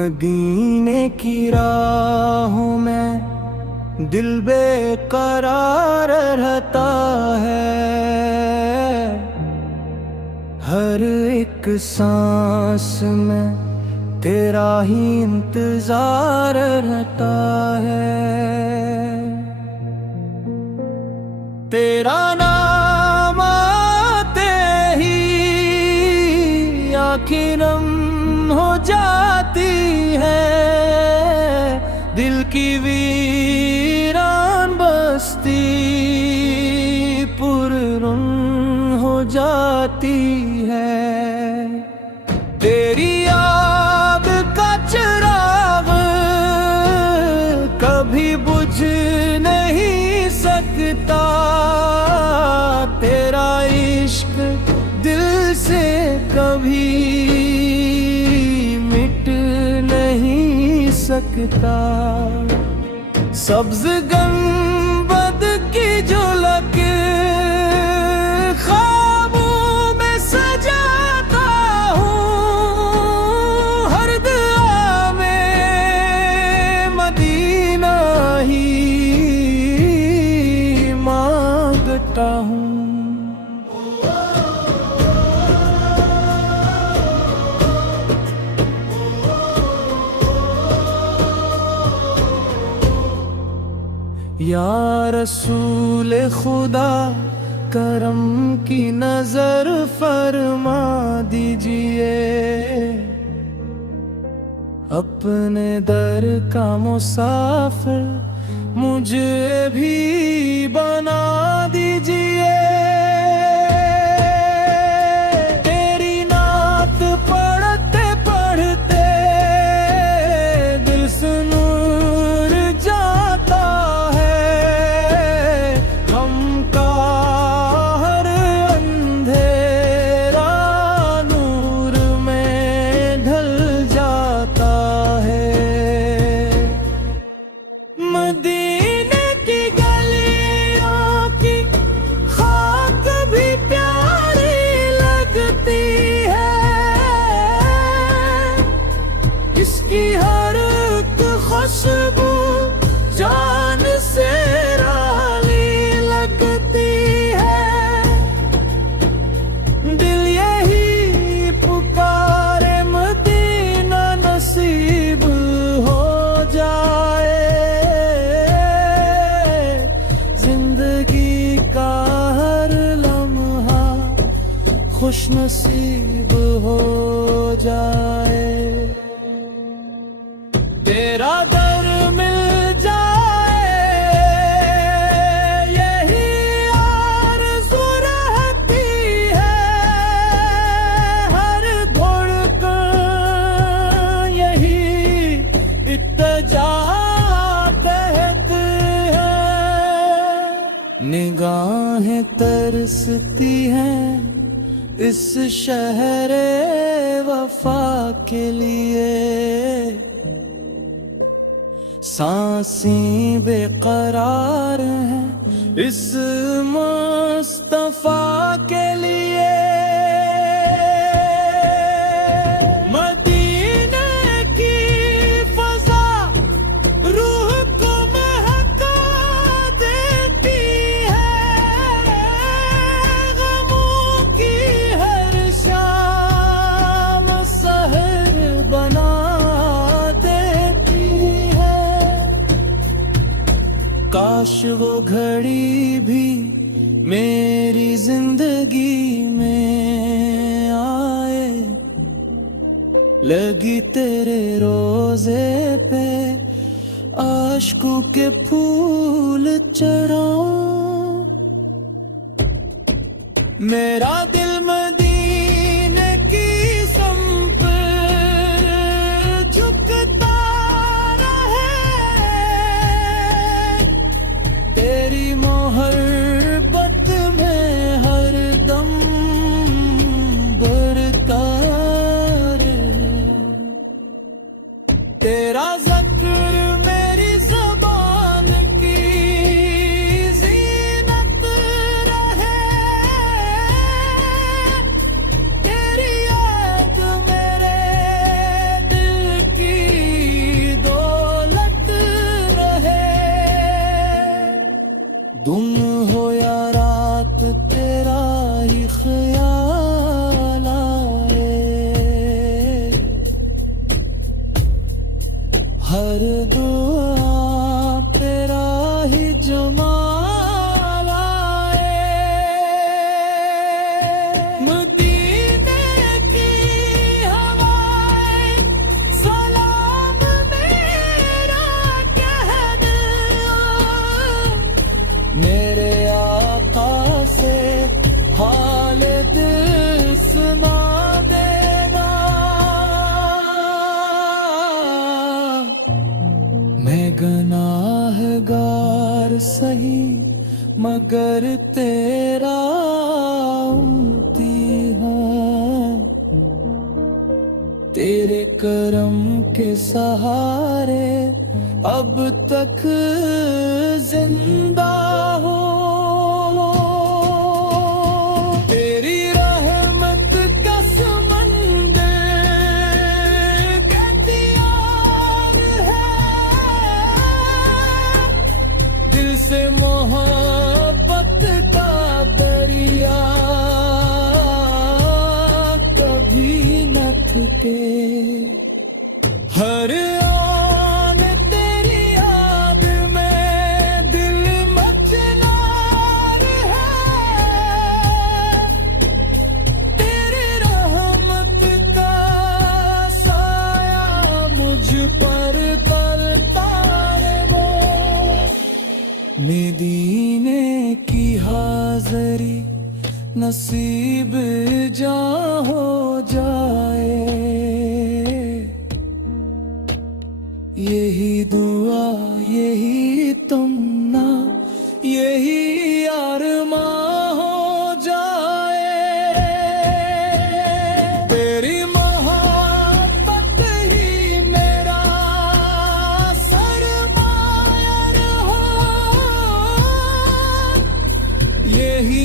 मदीने की राहों में दिल बेकरार रहता है। हर एक सांस में तेरा ही इंतजार रहता है। तेरा नाम आते ही आँखें नम हो जाती है। दिल की वीरान बस्ती पुररुन हो जाती है। तेरी याद का चिराग कभी बुझ नहीं सकता। तेरा इश्क दिल से कभी मिट नहीं सकता। सब्ज गंबद की झलक ख्वाबों में सजाता हूँ। हर दुआ में मदीना ही मांगता हूँ। या रसूल खुदा करम की नजर फरमा दीजिए। अपने दर का मुसाफिर मुझे भी बना दीजिए। तेरी नात पढ़ते पढ़ते दिल से नूर जाता है। गम का हर अंधेरा नूर में ढल जाता है। मदीने की गलियों की खाक भी प्यारी लगती है। इसकी हर एक खुशबू जान से राली लगती है। दिल यही पुकारे मदीना नसीब हो जाए। जिंदगी का हर लम्हा खुश नसीब हो जाए। तेरा दर मिल जाए यही आरज़ू रहती है। हर धड़कन यही इत्तेजा कहती है। निगाहें तरसती हैं इस शहरे वफा के लिए। सांसें बेकरार हैं इस मुस्तफा के लिए। मदीने की फजा रूह को महका देती है। गमों की हर शाम सहर बना काश वो घड़ी भी मेरी जिंदगी में आए। लगी तेरे रोजे पे आशिकों के फूल चढ़ाऊं। मेरा दिल मदीने की संप झुकता तेरी मोहब्बत में हर दम बरकरार है। तेरा ज़िक्र मेरी ज़बान की जीनत रहे। तुम हो या रात तेरा ही ख्याल आए, हर दुआ तेरा ही जमाल आए। मदीने की हवाएं सलाम मेरा कह दे, मेरे आका से हाल दिल सुना देना। मैं गुनाहगार सही मगर तेरा उम्मती हूँ, तेरे करम के सहारे अब तक जिंदा हूँ। तेरी रहमत का समंदर कहतियार है, दिल से मोहब्बत का दरिया कभी न थके। हर आन तेरी याद में दिल मचनार है, तेरी रहमत का साया मुझ पर पलता रे वो। मदीने की हाज़री नसीब जा हो जाए, यही दुआ यही तमन्ना यही अरमां हो जाए। तेरी मोहब्बत ही मेरा सरमाया हो, यही